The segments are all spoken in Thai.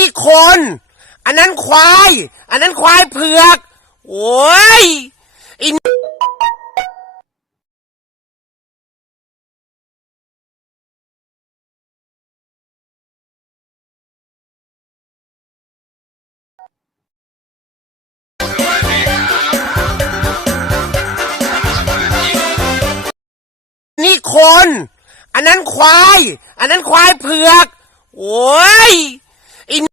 นี่คน อันนั้นควาย อันนั้นควายเผือก โอ้ยอินนี่คน อันนั้นควาย อันนั้นควายเผือก โอ้ย อิน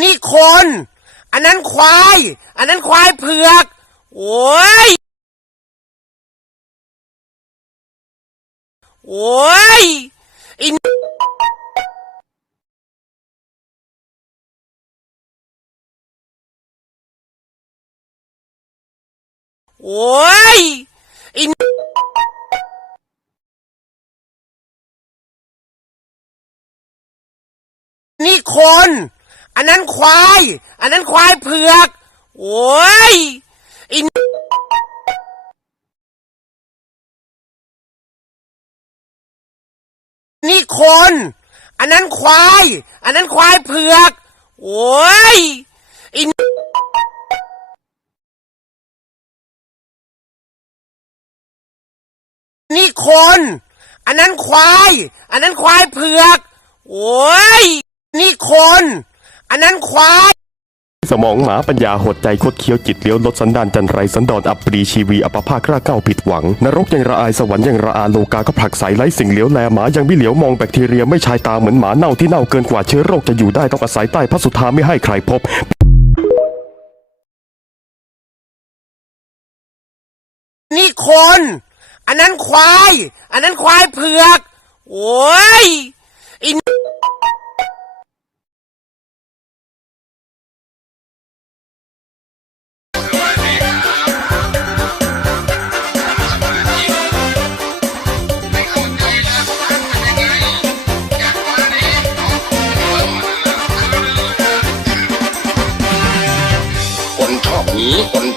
นี่คน อันนั้นควาย อันนั้นควายเผือก โอ้ย โอ้ยอินโอ้ยอิน นี่คน อันนั้นควาย อันนั้นควายเผือก โอ้ยอินนี่คน อันนั้นควาย อันนั้นควายเผือก โอ้ยอินนี่คน อันนั้นควาย อันนั้นควายเผือก โอ้ย นี่คน อันนั้นควาย สมองหมาปัญญาหดใจคดเคี้ยวจิตเลี้ยวลดสันดานจันไรสันดอนอับปรีชีวีอัปภาคราเก้าผิดหวัง นรกยังระอายสวรรค์ยังระอาโลกาก็ผลักใสไร้สิ่งเหลียวแลหมายังไม่เหลียวมองแบคทีเรียไม่ชายตาเหมือนหมาเน่าที่เน่าเกินกว่าเชื้อโรคจะอยู่ได้ต้องอาศัยใต้พระสุธาไม่ให้ใครพบ นี่คน อันนั้นควาย อันนั้นควายเผือก โอ้ยไอินคน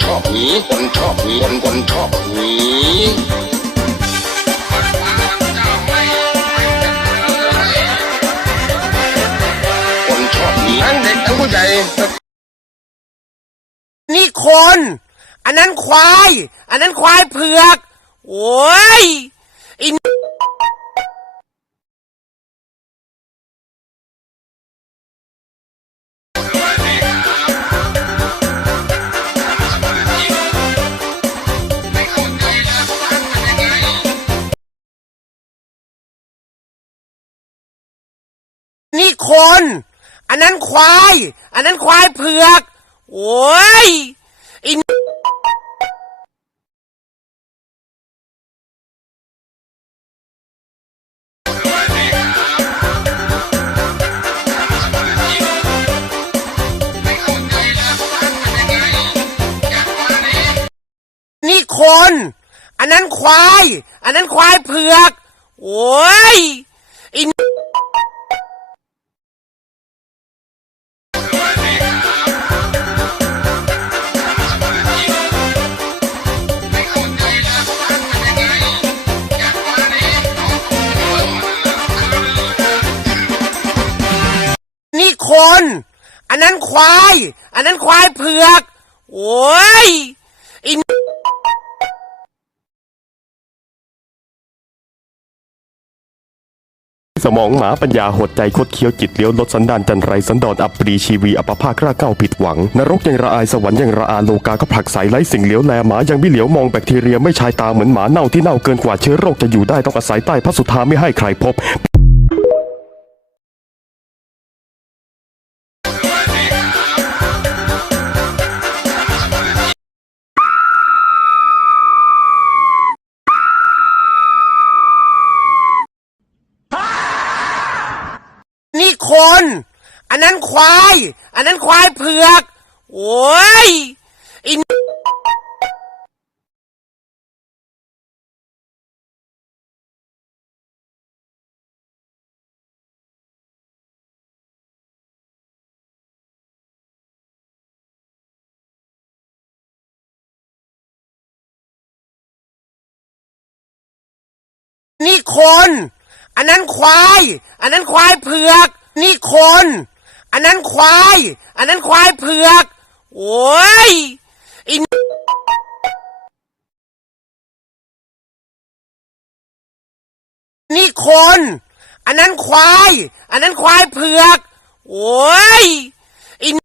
ชอบหนีคนชอบหนีคนคนชอบหนีคนชอบหนีทั้งเด็กทั้งผู้ใหญ่นี่คน อันนั้นควาย อันนั้นควายเผือก โอ้ยอิน คน อันนั้นควาย อันนั้นควายเผือก โอ้ยอินนี่คน อันนั้นควาย อันนั้นควายเผือก โอ้ยอิน คน อันนั้นควาย อันนั้นควายเผือก โอ้ยอินสมองหมาปัญญาหดใจคดเคี้ยวจิตเลี้ยวลดสันดานจันไรสันดอนอับปรีชีวีอัปภาคราเก้าผิดหวัง นรกยังระอายสวรรค์ยังระอาโลกาก็ผลักใสไร้สิ่งเหลียวแลหมายังไม่เหลียวมองแบคทีเรียไม่ชายตาเหมือนหมาเน่าที่เน่าเกินกว่าเชื้อโรคจะอยู่ได้ต้องอาศัยใต้พระสุธาไม่ให้ใครพบ อันนั้นควาย อันนั้นควายเผือก โอ้ยอินนี่คน อันนั้นควาย อันนั้นควายเผือก นี่คน อันนั้นควาย อันนั้นควายเผือก โอ้ยอินนี่คน อันนั้นควาย อันนั้นควายเผือก โอ้ยอิน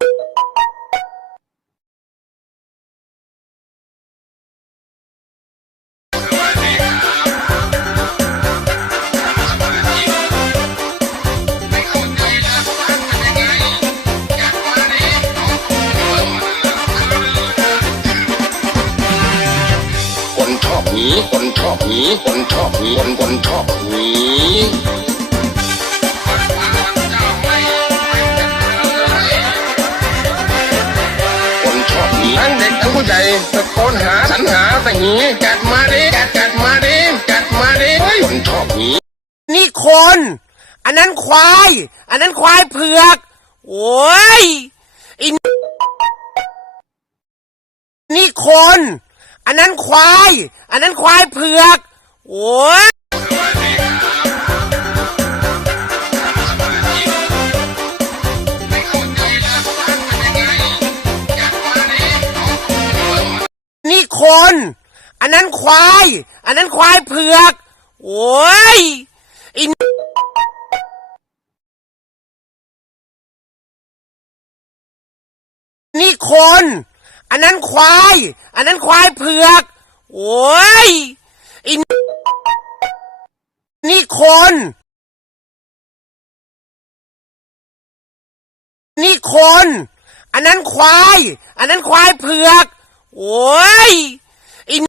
อบหนีคนชอบหนีคนคนชอบหนีคนชอบหนีทั้งเด็กทั้งผู้ใหญ่ตะโกนหาสรรหาแต่หนีจัดมาดิจัดจัดมาดิจัดมาดิเฮ้ยคนชอบหนีนี่คน อันนั้นควาย อันนั้นควายเผือก โอ้ยอนี่คน อันนั้นควาย อันนั้นควายเผือก โอ้ยนี่คน อันนั้นควาย อันนั้นควายเผือก โอ้ยไอ้นี่คน อันนั้นควาย อันนั้นควายเผือกโอ้ยอินี่คน นี่คน อันนั้นควาย อันนั้นควายเผือกโอ้ยอิน